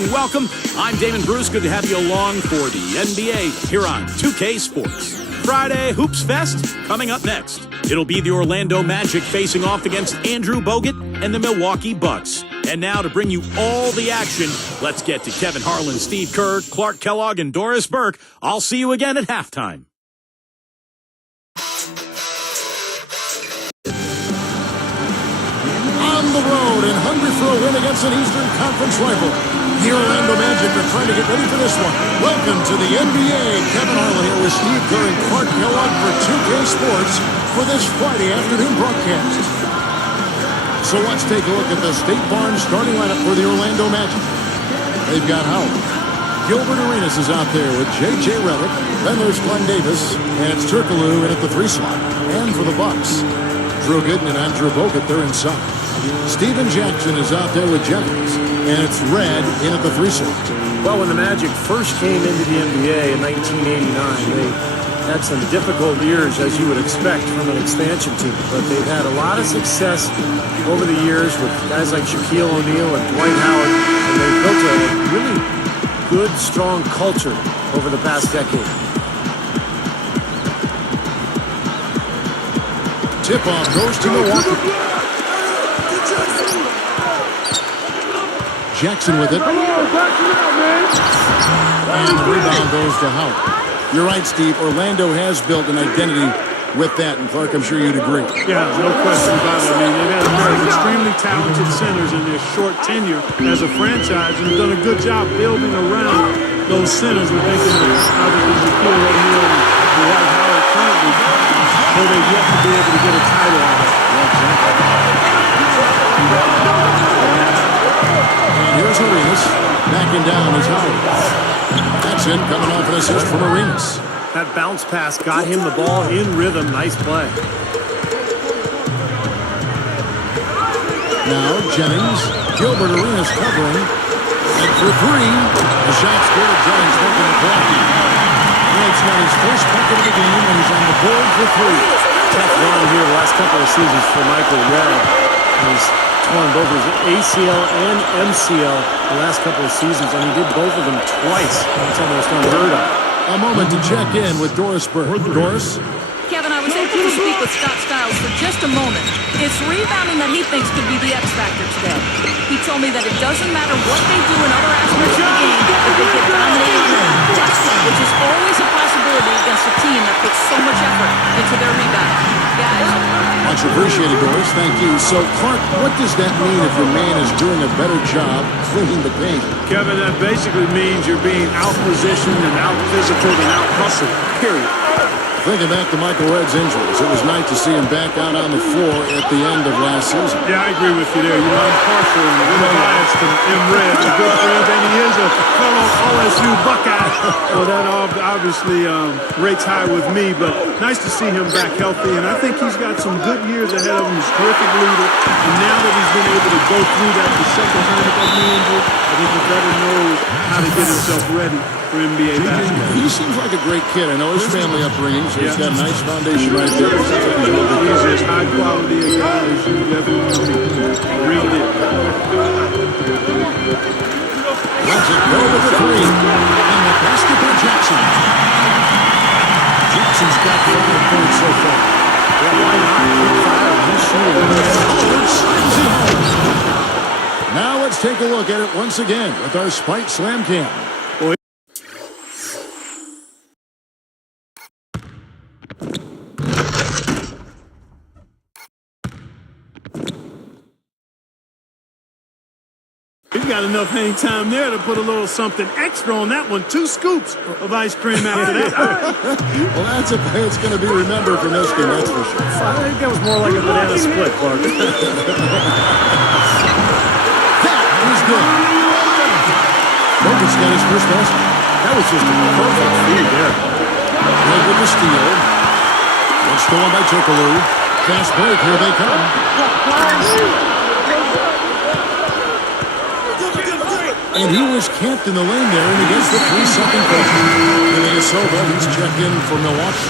and welcome. I'm Damon Bruce. Good to have you along for the NBA here on 2K Sports. Friday Hoops Fest coming up next. It'll be the Orlando Magic facing off against Andrew Bogut and the Milwaukee Bucks. And now to bring you all the action, let's get to Kevin Harlan, Steve Kerr, Clark Kellogg, and Doris Burke. I'll see you again at halftime. On the road and hungry for a win against an Eastern Conference rival, the Orlando Magic are trying to get ready for this one. Welcome to the NBA. Kevin Harlan here with Steve Kerr and Clark Kellogg for 2K Sports for this Friday afternoon broadcast. So let's take a look at the State Farm starting lineup for the Orlando Magic. They've got Howard. Gilbert Arenas is out there with J.J. Redick. Then there's Glenn Davis, and it's Turkoglu in at the 3 slot. And for the Bucks, Drew Gooden and Andrew Bogut, they're inside. Steven Jackson is out there with Jennings, and it's Red in at the 3 slot. Well, when the Magic first came into the NBA in 1989, they had some difficult years, as you would expect from an expansion team. But they've had a lot of success over the years with guys like Shaquille O'Neal and Dwight Howard, and they've built a really good, strong culture over the past decade. Tip-off goes to Milwaukee. Jackson with it. And the rebound goes to Howard. You're right, Steve. Orlando has built an identity with that, and Clark, I'm sure you'd agree. Yeah, no question about it. I mean, they've had a pair of extremely talented centers in their short tenure as a franchise, and have done a good job building around those centers. We're thinking of obviously Shaquille O'Neal and Dwight Howard currently, so they've yet to be able to get a title out of it. And here's Arenas. Backing down is Howard. That's it, coming off an assist from Arenas. That bounce pass got him the ball in rhythm. Nice play. Now Jennings. Gilbert Arenas covering. And for 3. The shot's good. Jennings making the play. It's not his first bucket of the game, and he's on the board for 3. Tough run here the last couple of seasons for Michael Red. He's torn both his ACL and MCL the last couple of seasons, and he did both of them twice. It's almost unheard of. A moment to check in with Doris Burke. Doris? Kevin, I was able to speak with Scott Skiles for just a moment. It's rebounding that he thinks could be the X factor today. He told me that it doesn't matter what they do in other aspects of the game, that they get dominated on that, which is always a possibility against a team that puts so much effort into their rebounding. Guys? Much appreciated, Doris. Thank you. So, Clark, what does that mean if your man is doing a better job cleaning the paint? Kevin, that basically means you're being out-positioned and out-physical and out-hustled, period. Thinking back to Michael Red's injuries, it was nice to see him back out on the floor at the end of last season. Yeah, I agree with you there. You know, I'm partial and a little biased in Red, a good friend, and he is a fellow OSU Buckeye. So that obviously rates high with me, but nice to see him back healthy, and I think he's got some good years ahead of him. He's a terrific leader, and now that he's been able to go through that the second time of the injury, I think he better knows how to get himself ready for NBA basketball. He seems like a great kid. I know his family upbringing, so he's got a nice foundation right there. He's as high quality a guy as you ever want to read it. Let's it go with the 3. And the basket by Jackson. Jackson's got 5 points so far. Well, why not? He's shooting. Howard slams it home. Now let's take a look at it once again with our Spike Slam Cam. He's got enough hang time there to put a little something extra on that one. 2 scoops of ice cream after that. Well, that's a play that's going to be remembered from this game, that's for sure. I think that was more like a banana split, Clark. That was good. Bogut's got his first basket. That was just a perfect feed there. Red with the steal. It's stolen by Turkoglu. Fast break, here they come. And he was camped in the lane there, and he gets the 3-second pressure. Minnesota, he's checked in for Milwaukee.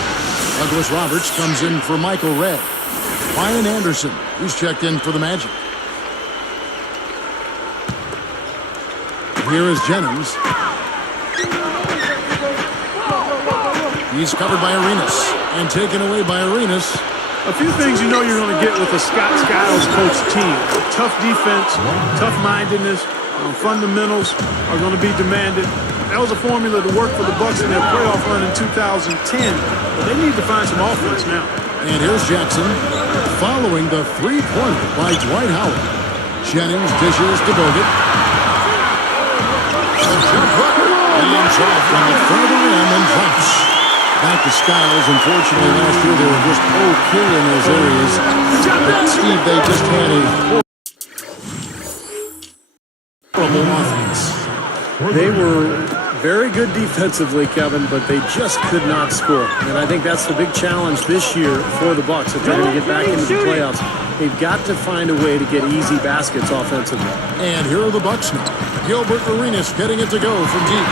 Douglas Roberts comes in for Michael Red. Ryan Anderson, he's checked in for the Magic. Here is Jennings. He's covered by Arenas and taken away by Arenas. A few things you know you're going to get with a Scott Skiles coach team. Tough defense, tough-mindedness, fundamentals are going to be demanded. That was a formula that worked for the Bucks in their playoff run in 2010, but they need to find some offense now. And here's Jackson following the three-pointer by Dwight Howard. Jennings dishes to Bogut. A jump hook lands off on the front of the rim and drops. Back to Skiles. Unfortunately, last year they were just okay in those areas. But Steve, they just had a horrible offense. They were very good defensively, Kevin, but they just could not score. And I think that's the big challenge this year for the Bucks if they're going to get back into the playoffs. They've got to find a way to get easy baskets offensively. And here are the Bucks now. Gilbert Arenas getting it to go from deep.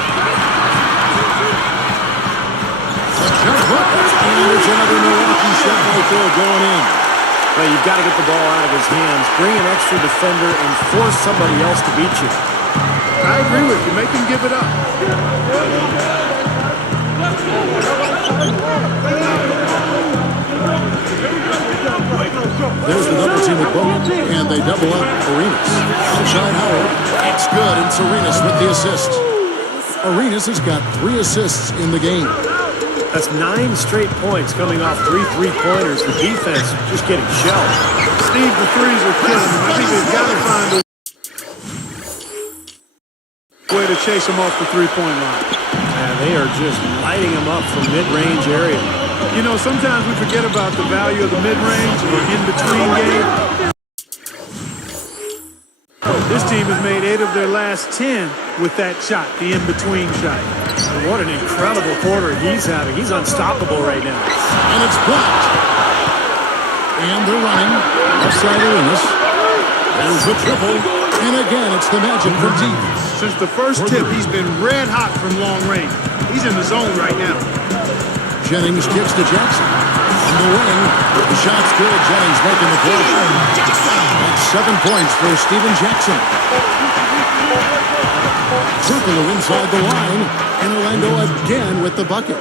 A jump hook, and it's another Milwaukee shot right there going in. Well, you've got to get the ball out of his hands, bring an extra defender, and force somebody else to beat you. I agree with you. Make him give it up. There's the double team with Bogut, and they double up Arenas. Outside Howard. It's good, and it's Arenas with the assist. Arenas has got 3 assists in the game. That's 9 straight points coming off 3 3-pointers. The defense just getting shelled. Steve, the threes are killing him. I think they've got to find a way to chase him off the three-point line. And they are just lighting him up from mid-range area. You know, sometimes we forget about the value of the mid-range or in-between game. This team has made 8 of their last 10 with that shot, the in-between shot. What an incredible quarter he's having. He's unstoppable right now. And it's blocked. And they're running. Outside Arenas. There's the triple. And again, it's the Magic from deep. Since the first tip, he's been red hot from long range. He's in the zone right now. Jennings kicks to Jackson. On the wing. The shot's good. Jennings making the play. That's 7 points for Steven Jackson. Triple inside the line. And Orlando again with the bucket.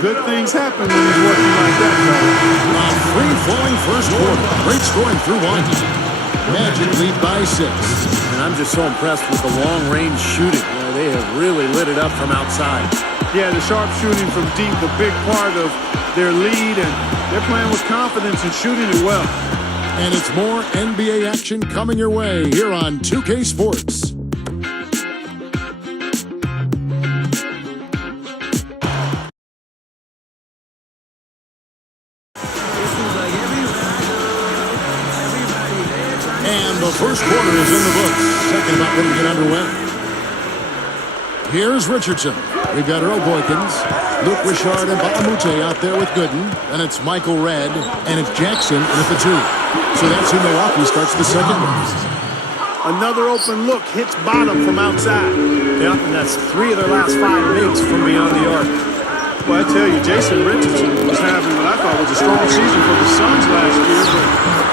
Good things happen when he's working like that, though. A free-flowing first quarter. Great scoring through 1. Magic lead by 6. And I'm just so impressed with the long-range shooting. You know, they have really lit it up from outside. Yeah, the sharp shooting from deep, a big part of their lead, and they're playing with confidence and shooting it well. And it's more NBA action coming your way here on 2K Sports. And the first quarter is in the books. Second about ready to get underway. Here's Richardson. We've got Earl Boykins, Luke Richard, and Bahamute out there with Gooden. And it's Michael Redd, and it's Jackson in at the 2. So that's who Milwaukee starts the second one. Another open look hits bottom from outside. Yep, and that's 3 of their last 5 makes from beyond the arc. Well, I tell you, Jason Richardson was having what I thought was a strong season for the Suns last year, but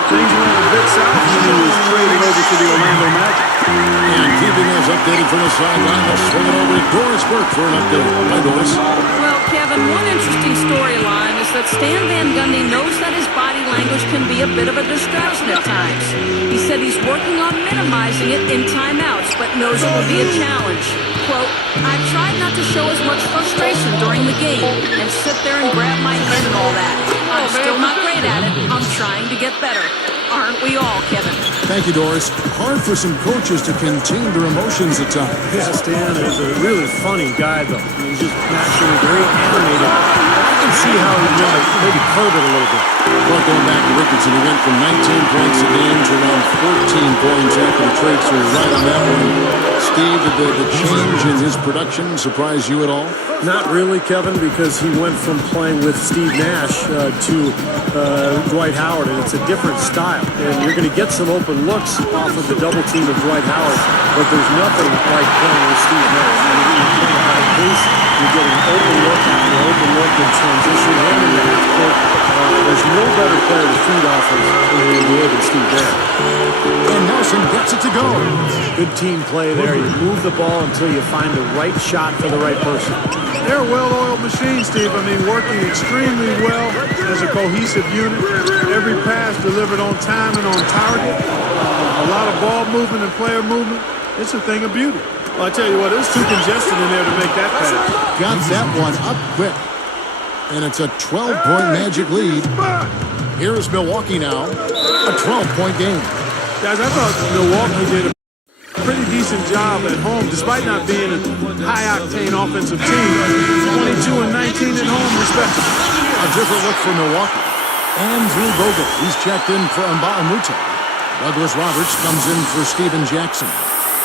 things went a bit south when he was traded over to the Orlando Magic. And keeping us updated from the sideline, let's swing it over to Doris Burke for an update. Hi, Doris. Well, Kevin, one interesting storyline is that Stan Van Gundy knows that his body language can be a bit of a distraction at times. He said he's working on minimizing it in timeouts, but knows it will be a challenge. Quote, I've tried not to show as much frustration during the game and sit there and grab my head and all that. I'm still not great at it. I'm trying to get better. Aren't we all, Kevin? Thank you, Doris. Hard for some coaches to contain their emotions at times. Yeah, Stan is a really funny guy, though. He's just naturally very animated. I can see how he might maybe curb it a little bit. Well, going back to Richardson, he went from 19 points a game to around 14 points after the trade, so you're right on that one. Steve, did the change in his production surprise you at all? Not really, Kevin, because he went from playing with Steve Nash to Dwight Howard, and it's a different style. And you're going to get some open looks off of the double team of Dwight Howard, but there's nothing like playing with Steve Nash. You're playing high pace, you're getting open look after open look look in transition and in the half court. There's no better player to feed off of in the NBA than Steve Barrett. And Nelson gets it to go. Good team play there. You move the ball until you find the right shot for the right person. They're a well-oiled machine, Steve. I mean, working extremely well as a cohesive unit. Every pass delivered on time and on target. A lot of ball movement and player movement. It's a thing of beauty. Well, I tell you what, it was too congested in there to make that pass. Got that one up quick. And it's a 12-point Magic lead. Here is Milwaukee now. A 12-point game. Guys, I thought Milwaukee did a pretty decent job at home, despite not being a high-octane offensive team. 22 and 19 at home, respectively. A different look for Milwaukee. Andrew Bogut, he's checked in for Mbamute. Douglas Roberts comes in for Steven Jackson.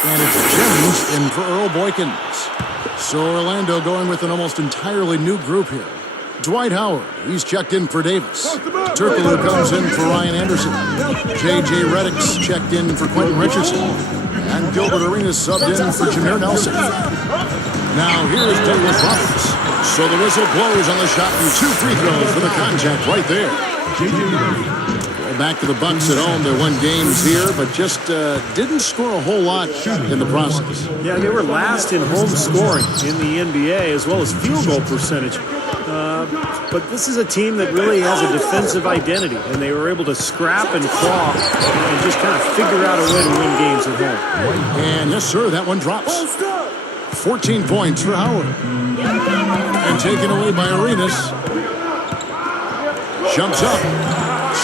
And it's Jennings in for Earl Boykins. So Orlando going with an almost entirely new group here. Dwight Howard, he's checked in for Davis. Turkoglu comes in for Ryan Anderson. J.J. Redick's checked in for Quentin Richardson. And Gilbert Arenas subbed in for Jameer Nelson. Now here is Douglas Roberts. So the whistle blows on the shot and 2 free throws for the contact right there. Back to the Bucks at home. They won games here, but just didn't score a whole lot in the process. Yeah, they were last in home scoring in the NBA as well as field goal percentage. But this is a team that really has a defensive identity, and they were able to scrap and claw and just kind of figure out a way to win games at home. And yes, sir, that one drops. 14 points for Howard. And taken away by Arenas. Jumps up.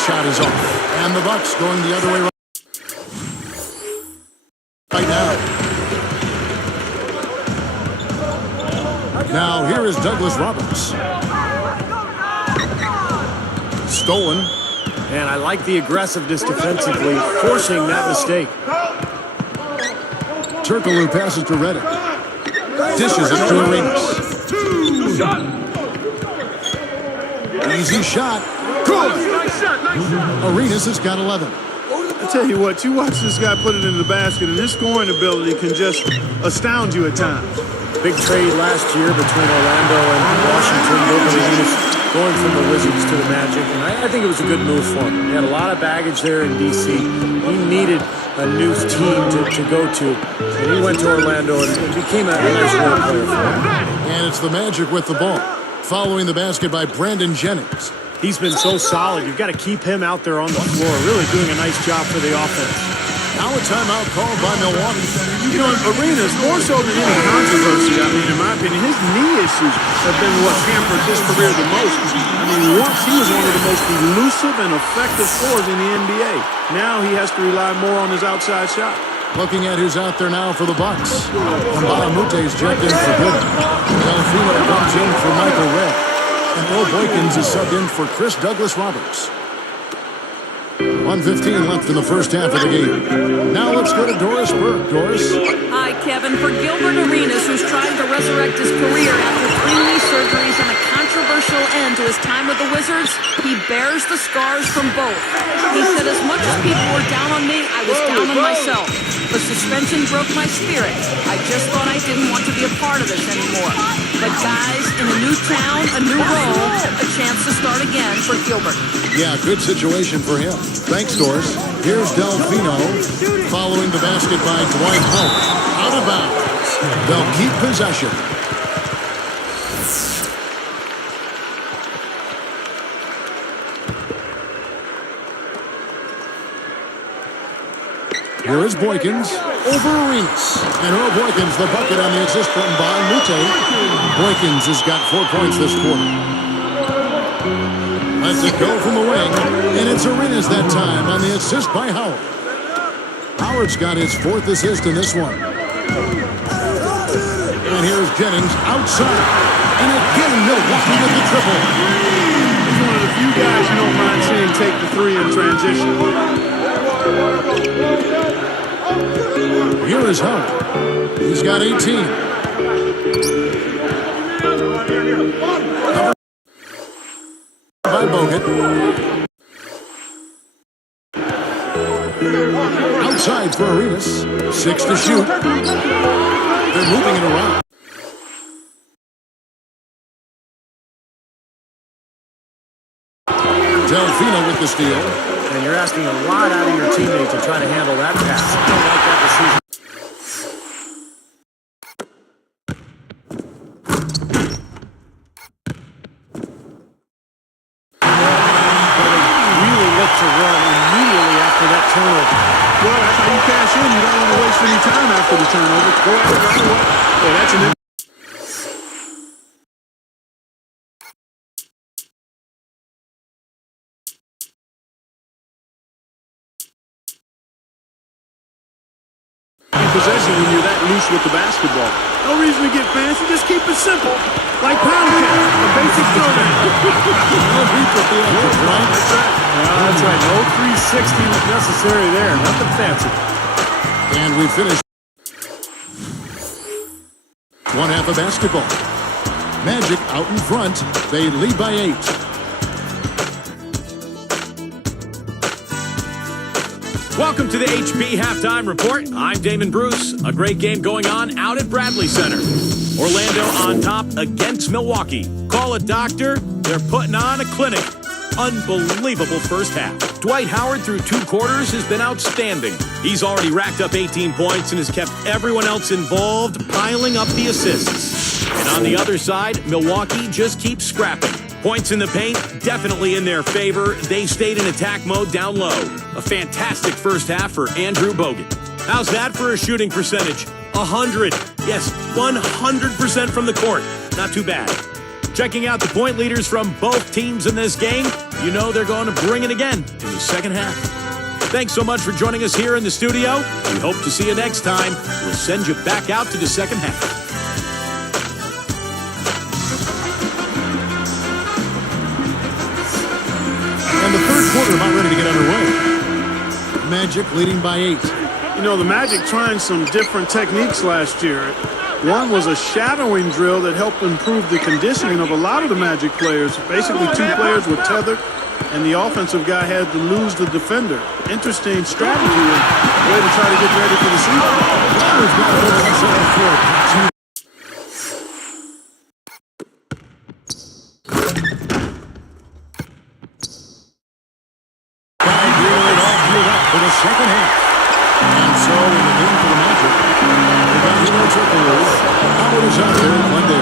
Shot is off. And the Bucks going the other way right now. Now here is Douglas Roberts. Stolen. And I like the aggressiveness defensively, forcing that mistake. Turkoglu passes to Redick. Dishes it to Arenas. Easy shot. Good. Arenas has got 11. I tell you what, you watch this guy put it in the basket, and his scoring ability can just astound you at times. Big trade last year between Orlando and Washington. Both Arenas going from the Wizards to the Magic, and I think it was a good move for him. He had a lot of baggage there in D.C. He needed a new team to go to, and he went to Orlando and became a nice role player for him. And it's the Magic with the ball. Following the basket by Brandon Jennings. He's been so solid. You've got to keep him out there on the floor, really doing a nice job for the offense. Now a timeout called by Milwaukee. You know, Arenas, more so than any controversy, I mean, in my opinion, his knee issues have been what hampered his career the most. I mean, once he was one of the most elusive and effective scorers in the NBA. Now he has to rely more on his outside shot. Looking at who's out there now for the Bucks. Mbamute is jumped in for Good. Delfino comes in for Michael Redd. And Earl Boykins is subbed in for Chris Douglas Roberts. 1:15 left in the first half of the game. Now let's go to Doris Burke. Doris? Hi, Kevin. For Gilbert Arenas, who's trying to resurrect his career after 3 knee surgeries and a controversial end to his time with the Wizards, he bears the scars from both. He said, as much as people were down on me, I was down on myself. The suspension broke my spirit. I just thought I didn't want to be a part of this anymore. But guys, in a new town, a new role, a chance to start again for Gilbert. Yeah, good situation for him. Thanks, Doris. Here's Delfino following the basket by Dwight Howard. Out of bounds. They'll keep possession. Here is Boykins over Arenas. And Earl Boykins, the bucket on the assist from Mbamute. Boykins has got 4 points this quarter. Lets it go from the wing. And it's Arenas that time on the assist by Howard. Howard's got his 4th assist in this one. And here's Jennings outside. And again, Milwaukee with the triple. He's one of the few guys you don't mind seeing take the 3 in transition. Here is Howard. He's got 18. By Bogut. Outside for Arenas. 6 to shoot. They're moving it around. Delfino with the steal. And you're asking a lot out of your teammate to try to handle that pass. I don't like that decision. Really look to run immediately after that turnover. Well, that's how you cash in. You don't want to waste any time after the turnover. Go at it right away. Yeah, that's an possession when you're that loose with the basketball. No reason to get fancy. Just keep it simple. Like pound cake, a basic throwdown. No heat with the edges, right? That's right. That's right. No 360 was necessary there. Nothing fancy. And we finish one half of basketball. Magic out in front. They lead by 8. Welcome to the HB Halftime Report. I'm Damon Bruce. A great game going on out at Bradley Center. Orlando on top against Milwaukee. Call it doctor. They're putting on a clinic. Unbelievable first half. Dwight Howard through 2 quarters has been outstanding. He's already racked up 18 points and has kept everyone else involved, piling up the assists. And on the other side, Milwaukee just keeps scrapping. Points in the paint, definitely in their favor. They stayed in attack mode down low. A fantastic first half for Andrew Bogut. How's that for a shooting percentage? 100. Yes, 100% from the court. Not too bad. Checking out the point leaders from both teams in this game, you know they're going to bring it again in the second half. Thanks so much for joining us here in the studio. We hope to see you next time. We'll send you back out to the second half. And the third quarter about ready to get underway. Magic leading by 8. You know, the Magic trying some different techniques last year. One was a shadowing drill that helped improve the conditioning of a lot of the Magic players. Basically, 2 players were tethered, and the offensive guy had to lose the defender. Interesting strategy and way to try to get ready for the season. Butler's got it over inside the floor. For the second half. And so in the game for the Magic, we got Hero Turkoglu. Howard is out there in Monday.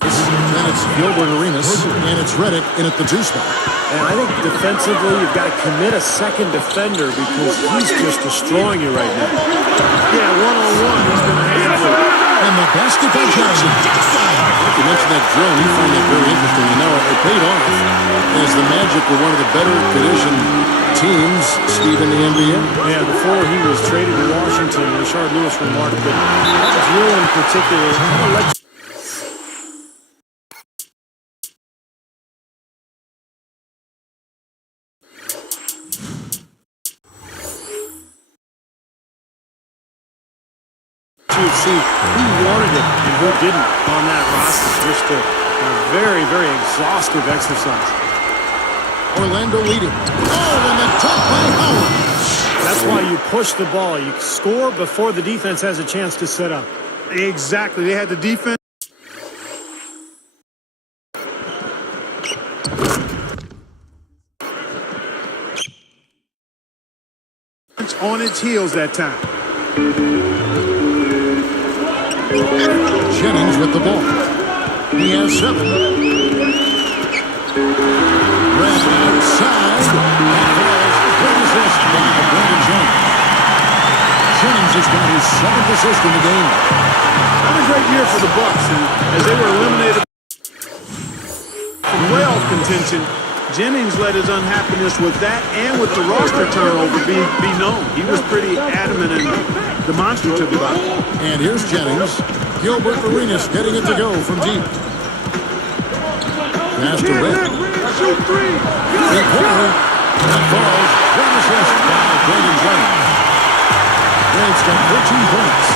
Then it's Gilbert Arenas, and it's Redick in at the 2 spot. And I think defensively, you've got to commit a second defender because he's just destroying you right now. Yeah, one-on-one, he's been a handful. And the basket by Johnson. You mentioned that drill, and you find that very interesting. You know, it paid off as the Magic were one of the better conditioned teams, Steve, in the NBA. Yeah, before he was traded to Washington, Rashard Lewis remarked that that drill in particular kind of lets you see who wanted it and who didn't on that roster. Just a very, very exhaustive exercise. Orlando leading. Oh, and the dunk by Howard. That's why you push the ball. You score before the defense has a chance to set up. Exactly. They had the defense on its heels that time. Jennings with the ball. He has 7. Red outside. That falls. Great assist by Brandon Jennings. Jennings has got his 7th assist in the game. Not a great year for the Bucks, and as they were eliminated from playoff contention, Jennings let his unhappiness with that and with the roster turnover be known. He was pretty adamant and demonstrative about it. And here's Jennings. Gilbert Arenas getting it to go from deep. Pass to Red. Shoot 3. Three-pointer. That falls. Great assist by Brandon Jennings. Red's got 13 points.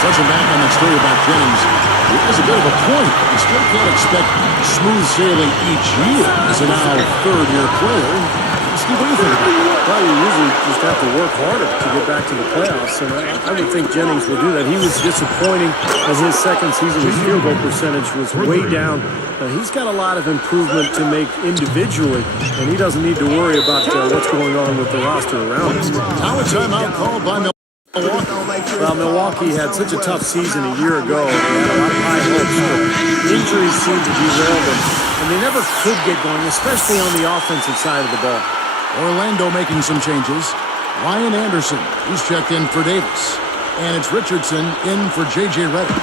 Touching back on that story about Jennings, he has a bit of a point. You still can't expect smooth sailing each year as a now 3rd-year player. Steve, what do you think about that? Well, you usually just have to work harder to get back to the playoffs, and I would think Jennings will do that. He was disappointing as his second season. His field goal percentage was way down. He's got a lot of improvement to make individually, and he doesn't need to worry about what's going on with the roster around him. Now a timeout called by Milwaukee. Well, Milwaukee had such a tough season a year ago. They had a lot of high hopes, but injuries seemed to derail them, and they never could get going, especially on the offensive side of the ball. Orlando making some changes. Ryan Anderson, he's checked in for Davis. And it's Richardson in for J.J. Redick.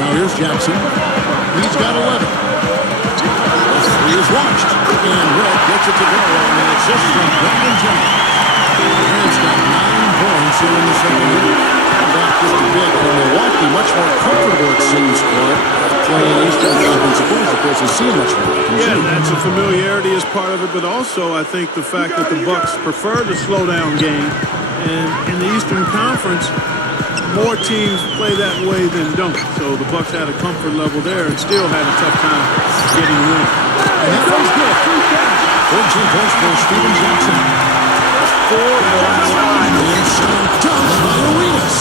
Now here's Jackson. He's got 11. He is watched. And Red gets it to go on the assist from Brandon Jennings. Red's got 9 points here in the second half. Back just a bit. And Milwaukee much more comfortable, it seems, Clark, playing Eastern Conference opponents. Of course, he's seen much more. Yeah, that's a familiarity as part of it, but also I think the fact that the Bucks prefer the slow-down game. And in the Eastern Conference, more teams play that way than don't. So the Bucks had a comfort level there and still had a tough time getting a win. And that was good. 14 points for Steven Jackson. 4 and dunk by Arenas.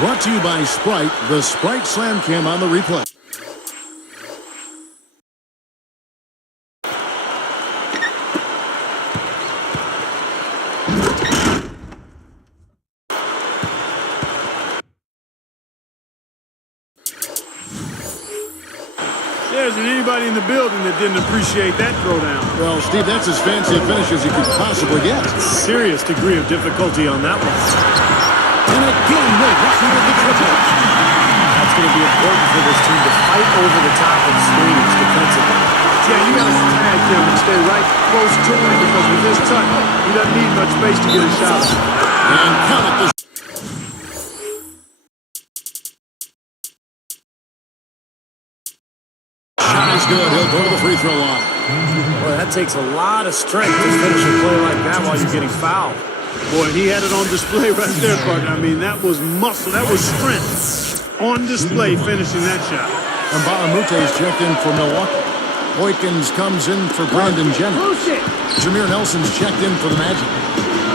Brought to you by Sprite, the Sprite Slam Cam on the replay. There isn't anybody in the building that didn't appreciate that throwdown. Well, Steve, that's as fancy a finish as you could possibly get. Serious degree of difficulty on that one. And again, Red repeated the triple. That's going to be important for this team to fight over the top and screens defensively. Yeah, you got to tag him and stay right close to him because with his touch, he doesn't need much space to get a shot. And count it. Shot is good. He'll go to the free throw line. Boy, that takes a lot of strength to finish a play like that while you're getting fouled. Boy, he had it on display right there, partner. I mean, that was muscle. That was strength on display finishing that shot. And Baramute's checked in for Milwaukee. Boykins comes in for Brandon Jennings. Jameer Nelson's checked in for the Magic.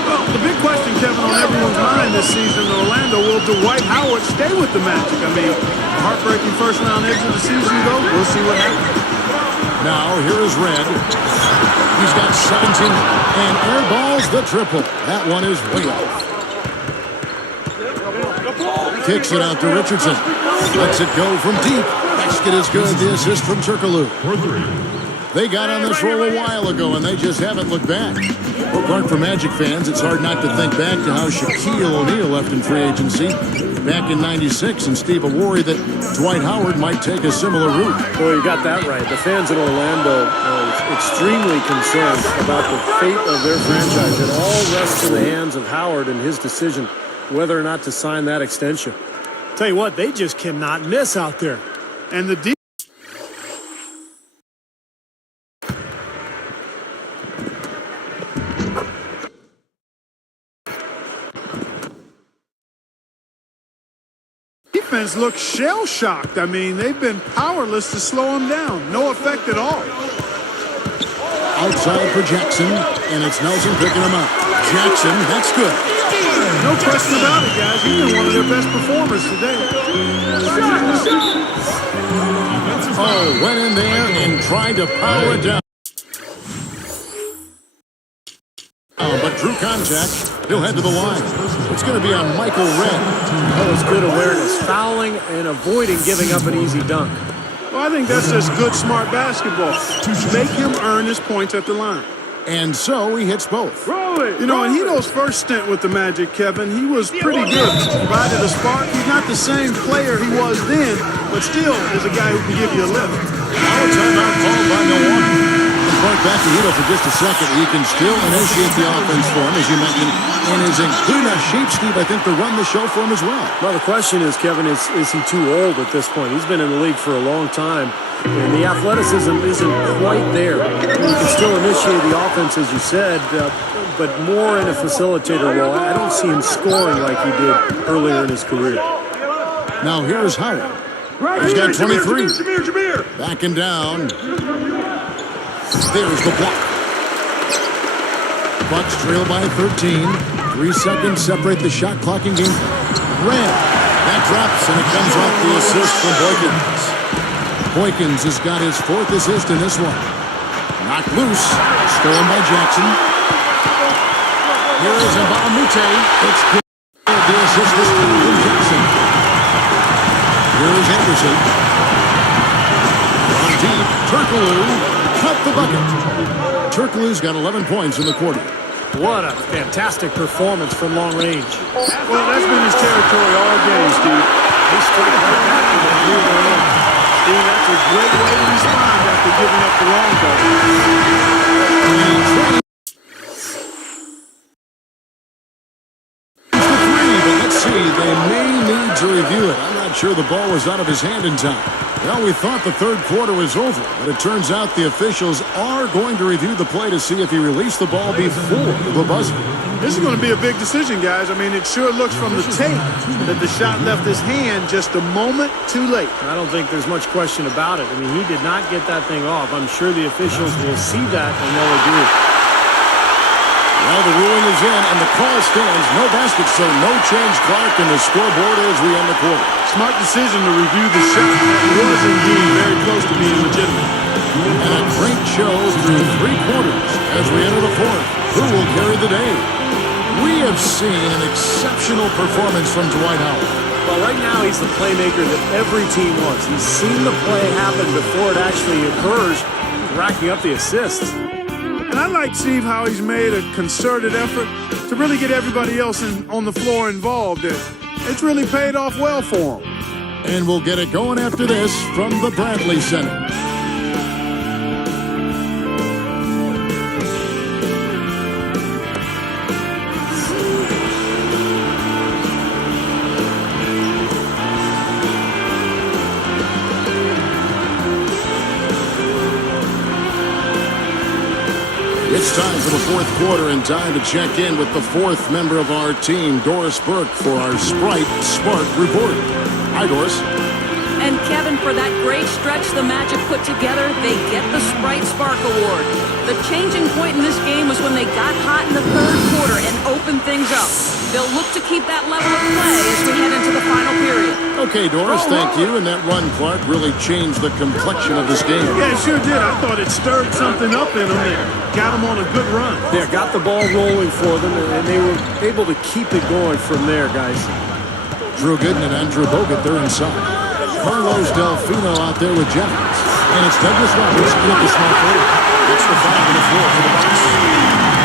Well, the big question, Kevin, on everyone's mind this season in Orlando, will Dwight Howard stay with the Magic? I mean, a heartbreaking first-round exit of the season, though. We'll see what happens. Now, here is Red. He's got 17 and airballs the triple. That one is way off. Kicks it out to Richardson. Lets it go from deep. Basket is good. The assist from Turkoglu. They got on this roll a while ago, and they just haven't looked back. Well, Clark, for Magic fans, it's hard not to think back to how Shaquille O'Neal left in free agency back in '96, and Steve, a worry that Dwight Howard might take a similar route. Boy, you got that right. The fans in Orlando are extremely concerned about the fate of their franchise. It all rests in the hands of Howard and his decision whether or not to sign that extension. Tell you what, they just cannot miss out there. And the defense looks shell-shocked. I mean, they've been powerless to slow him down. No effect at all. Outside for Jackson, and it's Nelson picking him up. Jackson, that's good. No question about it, guys. He's been one of their best performers today. Oh, went in there and tried to power it down. But drew contact. He'll head to the line. It's going to be on Michael Red. That was good awareness. Fouling and avoiding giving up an easy dunk. Well, I think that's just good, smart basketball. Make him earn his points at the line. And so he hits both. You know, in Hito's first stint with the Magic, Kevin, he was pretty good. Provided a spark. He's not the same player he was then, but still is a guy who can give you a lift. Now a timeout called by Milwaukee. Clark, back to Hito for just a second. He can still initiate the offense for him, as you mentioned, and is in good enough shape, Steve, I think, to run the show for him as well. Well, the question is, Kevin, is he too old at this point? He's been in the league for a long time, and the athleticism isn't quite there. He can still initiate the offense, as you said, but more in a facilitator role. I don't see him scoring like he did earlier in his career. Now here's Howard. He's got 23. Backing down. There's the block. Bucks trail by 13. 3 seconds separate the shot clock in game. Red. That drops, and it comes off the assist from Boykins. Boykins has got his 4th assist in this one. Knocked loose. Stolen by Jackson. Here is Mbamute. It's good. The assist this time from Jackson. Here is Anderson. On deep. Turkoglu. Cut the bucket. Turkoglu's got 11 points in the quarter. What a fantastic performance from long range. Well, that's been his territory all game, Steve. He struck right back and then moved on. Steve, that's a great way to respond after giving up the long ball. Let's see, they may need to review it. I'm not sure the ball was out of his hand in time. Well, we thought the third quarter was over, but it turns out the officials are going to review the play to see if he released the ball before the buzzer. This is going to be a big decision, guys. I mean, it sure looks from the tape that the shot left his hand just a moment too late. I don't think there's much question about it. I mean, he did not get that thing off. I'm sure the officials will see that and they'll agree. Well, the ruling is in, and the call stands. No basket, so no change, Clark, and the scoreboard as we end the quarter. Smart decision to review the shot. It was indeed very close to being legitimate. And a great show through 3 quarters as we enter the 4th. Who will carry the day? We have seen an exceptional performance from Dwight Howard. Well, right now he's the playmaker that every team wants. He's seen the play happen before it actually occurs, racking up the assists. And I like, Steve, how he's made a concerted effort to really get everybody else on the floor involved. It's really paid off well for him. And we'll get it going after this from the Bradley Center. It's time for the 4th quarter and time to check in with the 4th member of our team, Doris Burke, for our Sprite Spark Report. Hi, Doris. And Kevin, for that great stretch the Magic put together, they get the Sprite Spark Award. The changing point in this game was when they got hot in the 3rd quarter and opened things up. They'll look to keep that level of play as we head into the final period. Okay, Doris, thank you. And that run, Clark, really changed the complexion of this game. Yeah, it sure did. I thought it stirred something up in them that got them on a good run. Yeah, got the ball rolling for them, and they were able to keep it going from there, guys. Drew Gooden and Andrew Bogut, they're inside. Carlos Delfino out there with Jennings. And it's Douglas Roberts with the small forward. That's the 5 on the floor for the Bucks.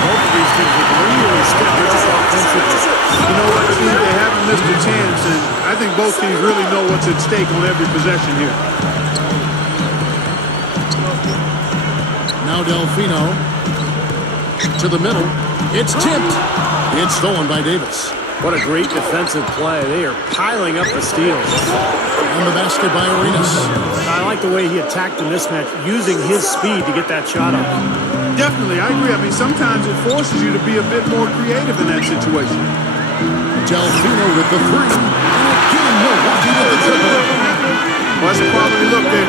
Both of these teams have really stepped up offensively. You know what, Steve? They haven't missed a chance, and I think both teams really know what's at stake on every possession here. Now Delfino to the middle. It's tipped. It's stolen by Davis. What a great defensive play. They are piling up the steals. And the basket by Arenas. I like the way he attacked the mismatch, using his speed to get that shot up. Definitely, I agree. I mean, sometimes it forces you to be a bit more creative in that situation. Delfino with the 3. And again, Milwaukee with the triple. Well, that's a quality look there.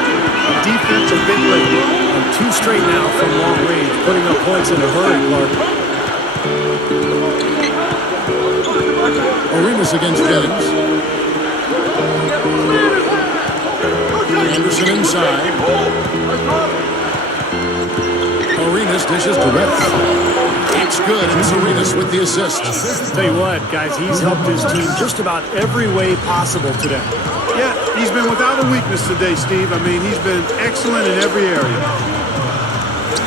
Defense a bit late. And 2 straight now from long range, putting up points in a hurry, Clark. Arenas against Jennings. Anderson inside. Arenas dishes to Rett. It's good. It's Arenas with the assist. Tell you what, guys, he's helped his team just about every way possible today. Yeah, he's been without a weakness today, Steve. I mean, he's been excellent in every area.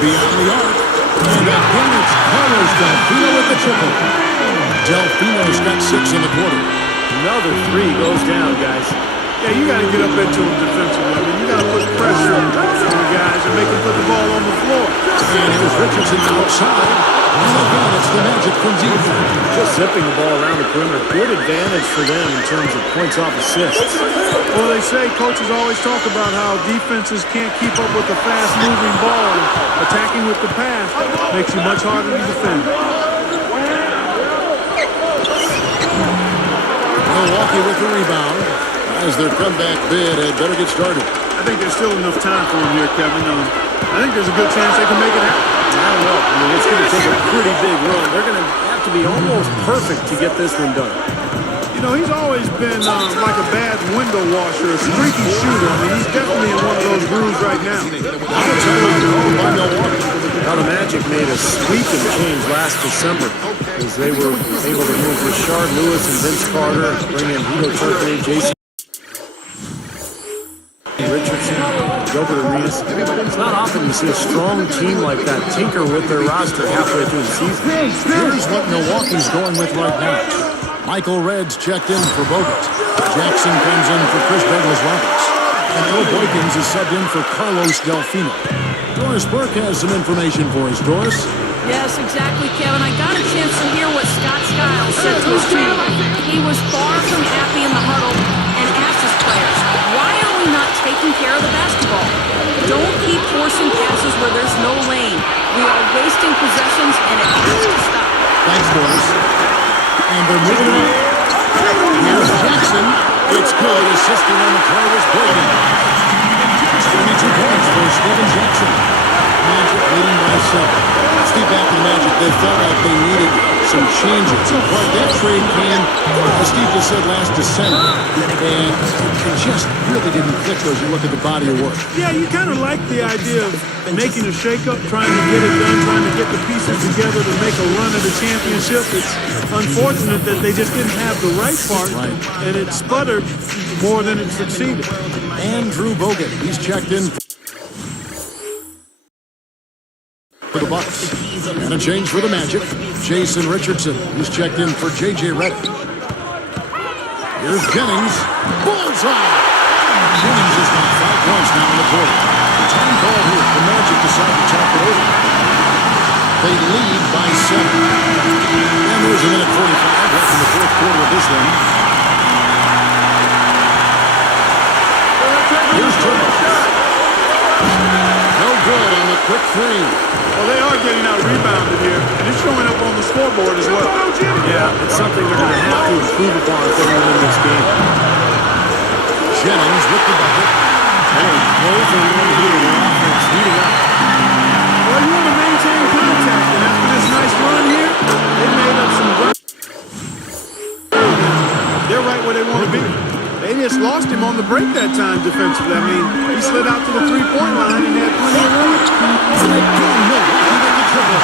Beyond the arc. And again, it's Carlos Delfino with the triple. Delfino's got 6 in the quarter. Another 3 goes down, guys. Yeah, you got to get up into him defensively. I mean, you got to put pressure on the guys and make them put the ball on the floor. And here's Richardson outside. And again, it's the Magic from deep. Just zipping the ball around the perimeter. Good advantage for them in terms of points off assists. Well, they say coaches always talk about how defenses can't keep up with the fast-moving ball. And attacking with the pass makes you much harder to defend. Milwaukee with the rebound. As their comeback bid had better get started. I think there's still enough time for them here, Kevin. I think there's a good chance they can make it happen. I don't know. I mean, it's going to take a pretty big run. They're going to have to be almost perfect to get this one done. You know, he's always been like a bad window washer, a streaky shooter. I mean, he's definitely in one of those grooves right now. Now the Magic made a sweeping change last December as they were able to move Rashard Lewis and Vince Carter, bring in Vito Turkey, Jason Richardson, Gilbert Arenas. It's not often you see a strong team like that tinker with their roster halfway through the season. Here's what Milwaukee's going with right now. Michael Red's checked in for Bogut. Jackson comes in for Chris Douglas-Roberts. And Earl Boykins is subbed in for Carlos Delfino. Doris Burke has some information for us. Doris? Yes, exactly, Kevin. I got a chance to hear what Scott Skiles said to his team. He was far from happy in the huddle and asked his players, why are we not taking care of the basketball? Don't keep forcing passes where there's no lane. We are wasting possessions, and it has to stop. Thanks, Doris. And they're moving on. Here's Jackson. It's good. Assisting on the play was Boykins. 22 points for Steven Jackson. Magic leading by 7. Steve, back to the Magic, they felt like they needed some changes. But that trade came, as Steve just said, last December. And it just really didn't click as you look at the body of work. Yeah, you kind of like the idea of making a shakeup, trying to get it done, trying to get the pieces together to make a run at a championship. It's unfortunate that they just didn't have the right part, and it sputtered more than it succeeded. Andrew Bogut, he's checked in for the Bucks. And a change for the Magic. Jason Richardson, who's checked in for J.J. Redick. Here's Jennings. Bullseye! Jennings has got 5 points now in the quarter. Time call here. The Magic decide to talk it over. They lead by 7. And there's a minute 45 left in the fourth quarter of this one. Here's Turner. No good on the quick three. Well, they are getting out rebounded here, and it's showing up on the scoreboard as well. Yeah, it's something they're going to have to improve upon if they're going to win this game. Jennings with the bucket. Hey, close and one here. Their offense heating up. Well, you want to maintain contact, and after this nice run here, they made up some ground. They're right where they want to be. They just lost him on the break that time defensively. I mean, he slid out to the three-point line and had plenty of room. And again, Milwaukee with the triple.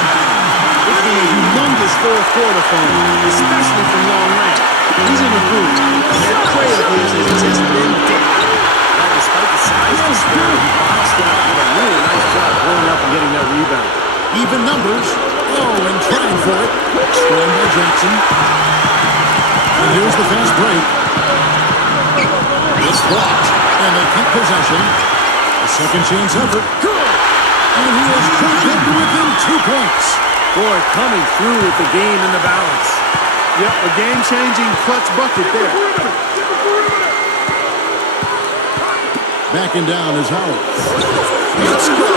It's been a humongous fourth quarter for him, especially from long range. He's in a groove. That play of his has just been deadly. Despite the size disparity, he boxed out with a really nice job blowing up and getting that rebound. Even numbers. Oh, and trying for it. Stolen by Jackson. And here's the fast break. It's blocked. And they keep possession. A second chance effort. Good. And he has put them to within 2 points. Boy, coming through with the game in the balance. Yep, a game-changing clutch bucket there. Backing down is Howard. It's good.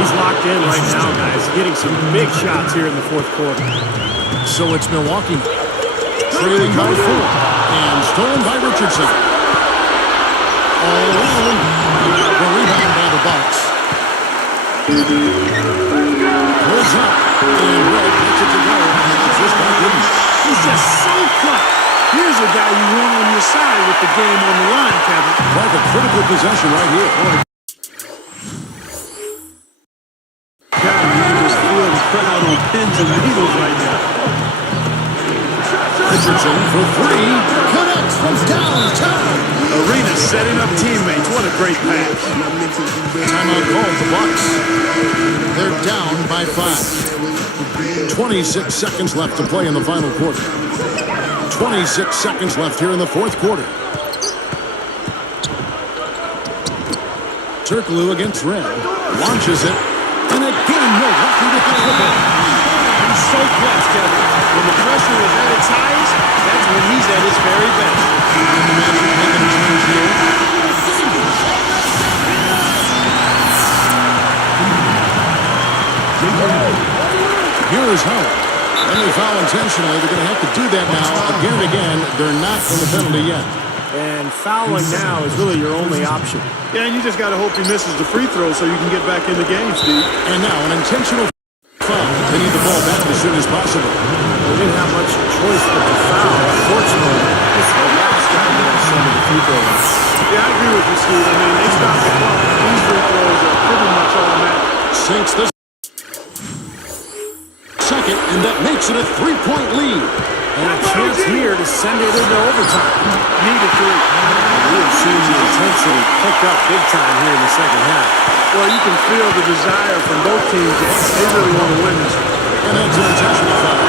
He's locked in right now, guys. Getting some big shots here in the fourth quarter. So it's Milwaukee. Trailing by 4. And stolen by Richardson. All around. The rebound by the Bucks. Pulls up. And Red gets it to go. Just by goodness. He's just so cut. Here's a guy you want on your side with the game on the line, Kevin. Like a critical possession right here. God, this field is cut out on pins and needles right now. Richardson for 3. Connects from downtown. Arena setting up teammates. What a great pass. Timeout called the Bucks. They're down by 5. 26 seconds left to play in the final quarter. 26 seconds left here in the fourth quarter. Turkoglu against Red. Launches it. And again, Milwaukee with the triple. He's so clutch, Kevin. When the pressure is at its highest, that's when he's at his very best. And the Magic making a change here. Here is Howard. And they foul intentionally. They're going to have to do that now. Again and again, they're not in the penalty yet. And fouling now is really your only option. Yeah, and you just got to hope he misses the free throw so you can get back in the game, Steve. And now an intentional they need the ball back as soon as possible. They didn't have much choice but to foul. Unfortunately, this is the last time they're going to send to the free throw line. Yeah, I agree with you, Steve. I mean, they stopped the clock. These free throws are pretty much automatic. Sinks this second, and that makes it a three-point lead. And a chance here to send it into overtime. Need a three. We have seen the intensity pick up big time here in the second half. Well, you can feel the desire from both teams. They really want to win this one. And that's an intentional foul.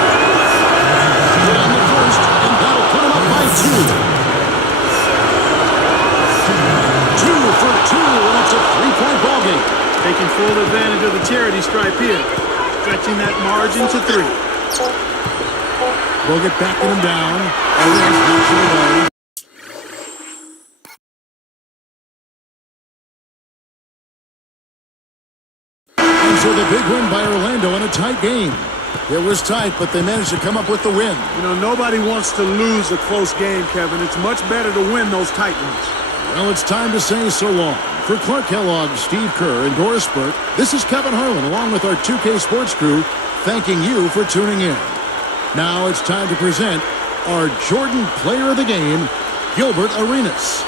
Put on the first, and that'll put him up by 2. 2 for 2, and it's a three-point ball game. Taking full advantage of the charity stripe here. Stretching that margin to 3. Bogut backing him down. Owens knocks it away. And so the big win by Orlando in a tight game. It was tight, but they managed to come up with the win. You know, nobody wants to lose a close game, Kevin. It's much better to win those tight ones. Well, it's time to say so long. For Clark Kellogg, Steve Kerr, and Doris Burke, this is Kevin Harlan along with our 2K Sports crew, thanking you for tuning in. Now it's time to present our Jordan Player of the Game, Gilbert Arenas.